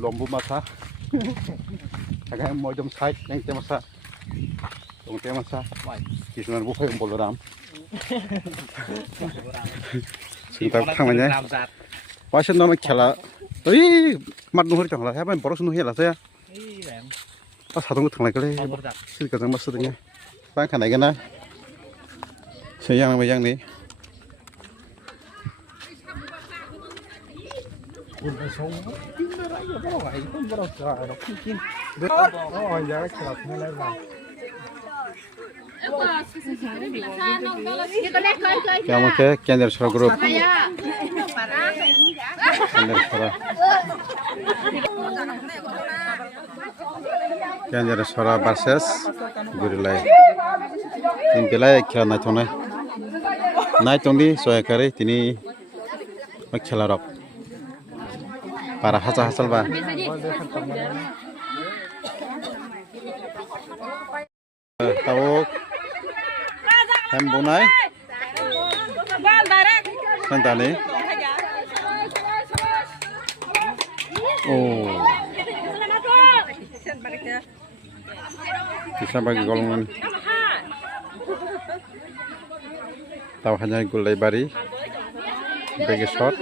lombu masa agak mau jam side yang temasa dong temasa kisah bu fai boloram singkat tangannya wasit nama kela tapi mat nuhur janganlah ya main boros nuhur lah saya pas satu tengah kali sih kerja mas sedengnya bang kan lagi na sayang nama yang nih kamu ke Kendar Sora Group Kendar Sora versus Gurilai ini belai kira naik toni soal kari ini kira rok para hasal ba tahu hem bunai santane oh bisa bagi golongan tahu hanya gulai bari bagi shot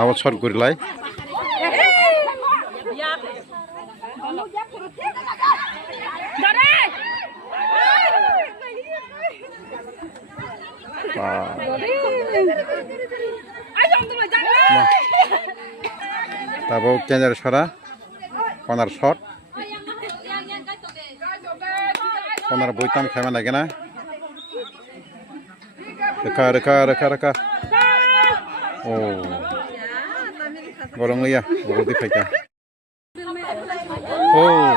awak shot Gurilai tahu Kendar Sora corner shot corner buitam khaman lagi na reka oh golong ya golong di feka oh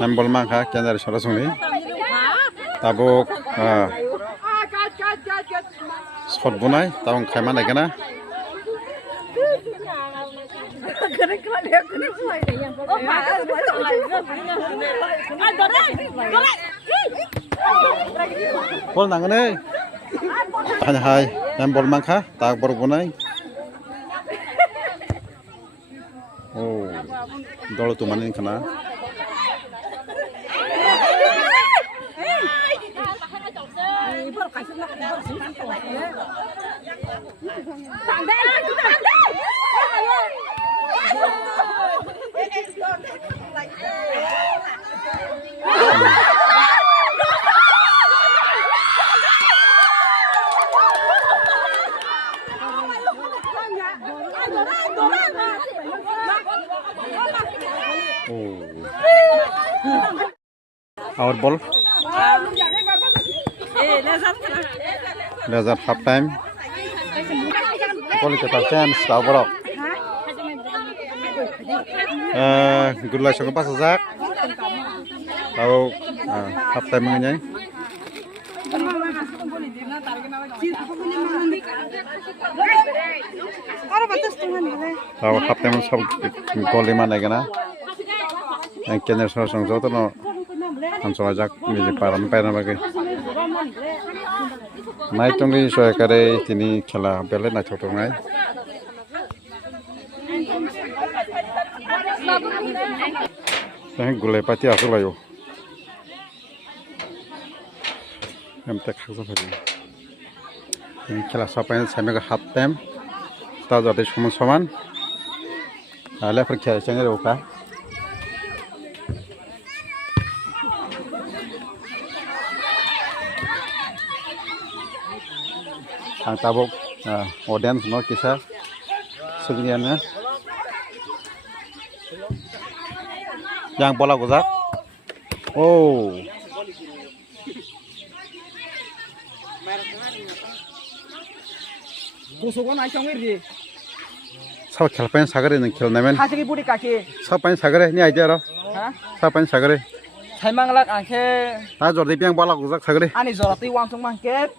hem bol mangka Kendar Sora sungni tabuk shot bunai tahu khaman lagi na bol nangan nih hanya hai yang bol mangka tak berbunai oh dulu tuh manin kena our ball Lazar half time Koli kita chance tahu berapa Gurilai sangka pas sejak tahu half time mengenai tahu half time sab gol lima lagi na yang Kendar Sora sangka tu no Hansol ajak ni param bagi naik tunggu soal kare ini kela beli naik tunggu naik gulai pati asal ayo em tek khasa phadi ini kela sapain sampai ke half time ta jate saman ale phir kya change roka ang tabok audience no kisah seginiannya yang bola gozak oh सब खेल पाए सागरे नहीं खेलने में सब पाए सागरे नहीं आइडिया रहा सब पाए सागरे Saimanglah angke. 다 저리 비앙 발라 고작 사그래. Ani jorati wangsung mangke.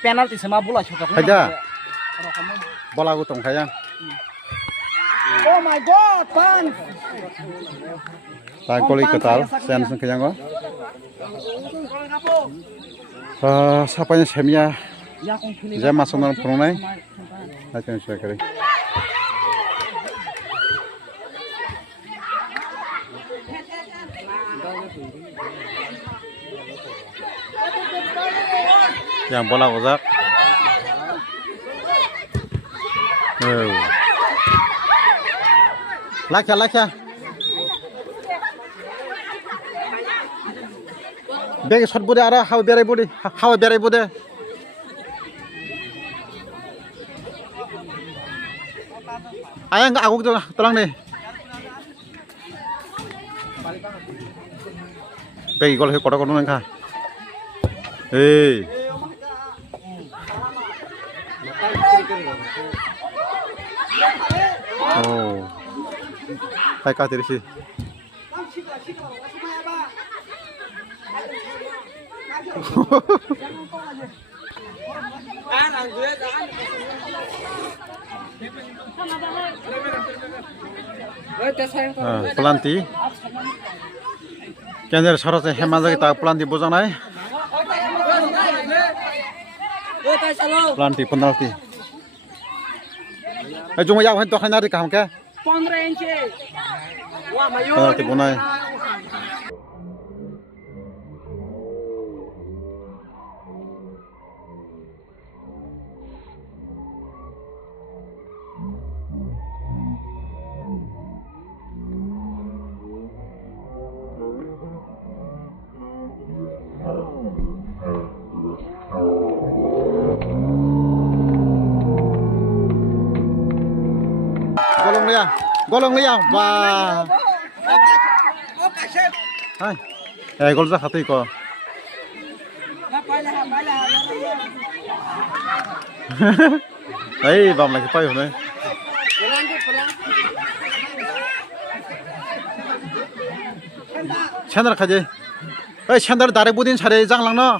Penalti sama bola shotok. 가자. 발라고 똥 가야. Oh my god, pan. 다 골이 그tal. 센슨 그냥 거. 사파냐 세미야. 이제 마선으로 보내. 하여튼 저 그래. yang bola kozak lakya beg shot bude ara hawa berai bude ayang ga aguk tolang nih beg gol he koda kono nangka oh hai ka tiri si pelanti kenzer sarase hemazagi ta pelanti bojanai pelanti penalti cuma ya hen tokhan nari kaham ke 15 inci. Wah, mayo. penalti bunai golong liya wah hai gol ra khati ko ei bam lagi pai hone chandar khaje ei chandar dare budin sare janglang no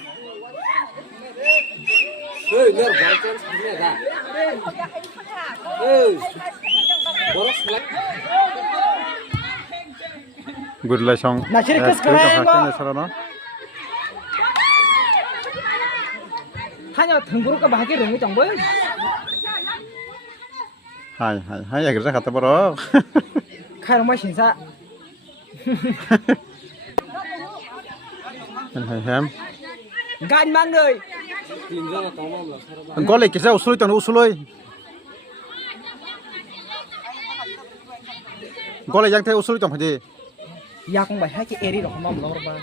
ei ner garchen sare da ei good lesson Nasir kes keren kok hanya tengguru ke bahagi rengi congboy hai ya gerja kata boro khai rumah sinsa hem gan mang người golek kisa usului tan usuloi golek yang te usului tan phaji ya kong bai hai ke eri ro mam lor ba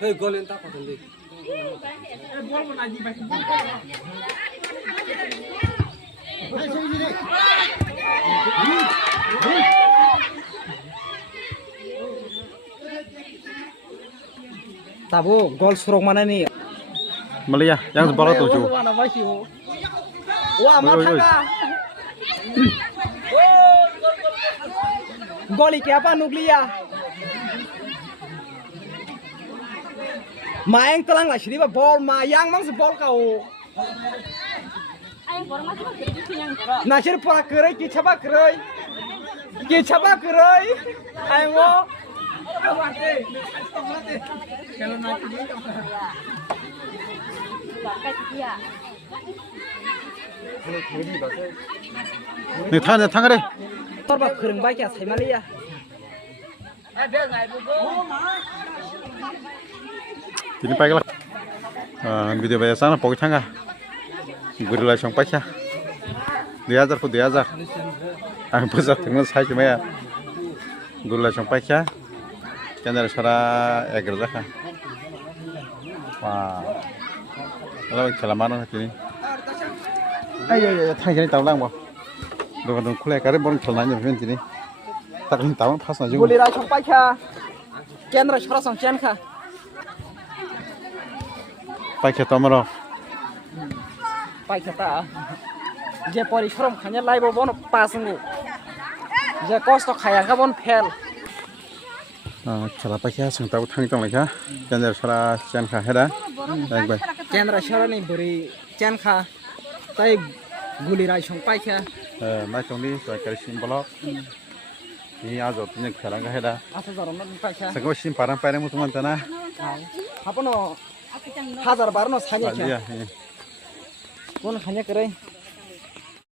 hey golen ta patun di bol bana ji bai tabu gol surok mana nih Malia yang bola tujuh wah mata goli ke apa nuklia maeng telang lah sini bol mayang mang sebol kau nasir pura kerai kicapa kerai ayo nih tang deh torba kereng baik ya saya malia ini pakai lah video biasa na pokok tangga guru lah song pakai 2000 pun 2000 ang besar tengah saya cuma ya guru lah song pakai kan dari suara agar zakah wah kalau kelamanan ini ayo tang ini tahu lang boh dong kulai karena borong kelanya macam ini tak ini tahu pas aja guru lah song pakai kan dari suara song cian kah pakai tomaro pakai ta je परिश्रम खाने लाई बोन पासंगु जे कष्ट खाया का bone fail खेला पाखिया सोंताबो थांनि दंलायखा केन्दार सारा चेनखा हेदा एकबार केन्द्र सरनि बोरै चेनखा ताई गुलि रायसं पाइखा नायथंनि सरकारि सिम्बलक नि आजर तिने खेला हेदा आसा जरन पाइखा सगो सिम पारां पाइरां मुतुमान तना हापनो 1000 12 सानिया या कोन खाने करे